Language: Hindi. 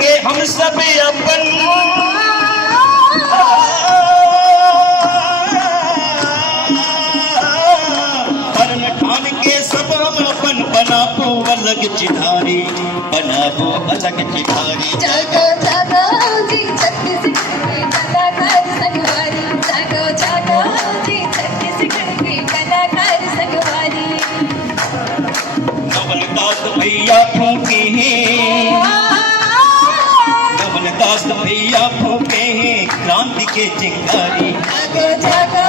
के हम सब अपन धर्म ठान के सब हम अपन बनाबो अलग चिन्हारी, बनाबो अलग चिन्हारी। जागो जागो जी छत्तीसगढ़ के कलाकार संगवारी, जागो जागो जी छत्तीसगढ़ के कलाकार संगवारी। कमलदास भैया फूके हैं, कमलदास भैया फूके हैं क्रांति के चिंगारी। जागो जागो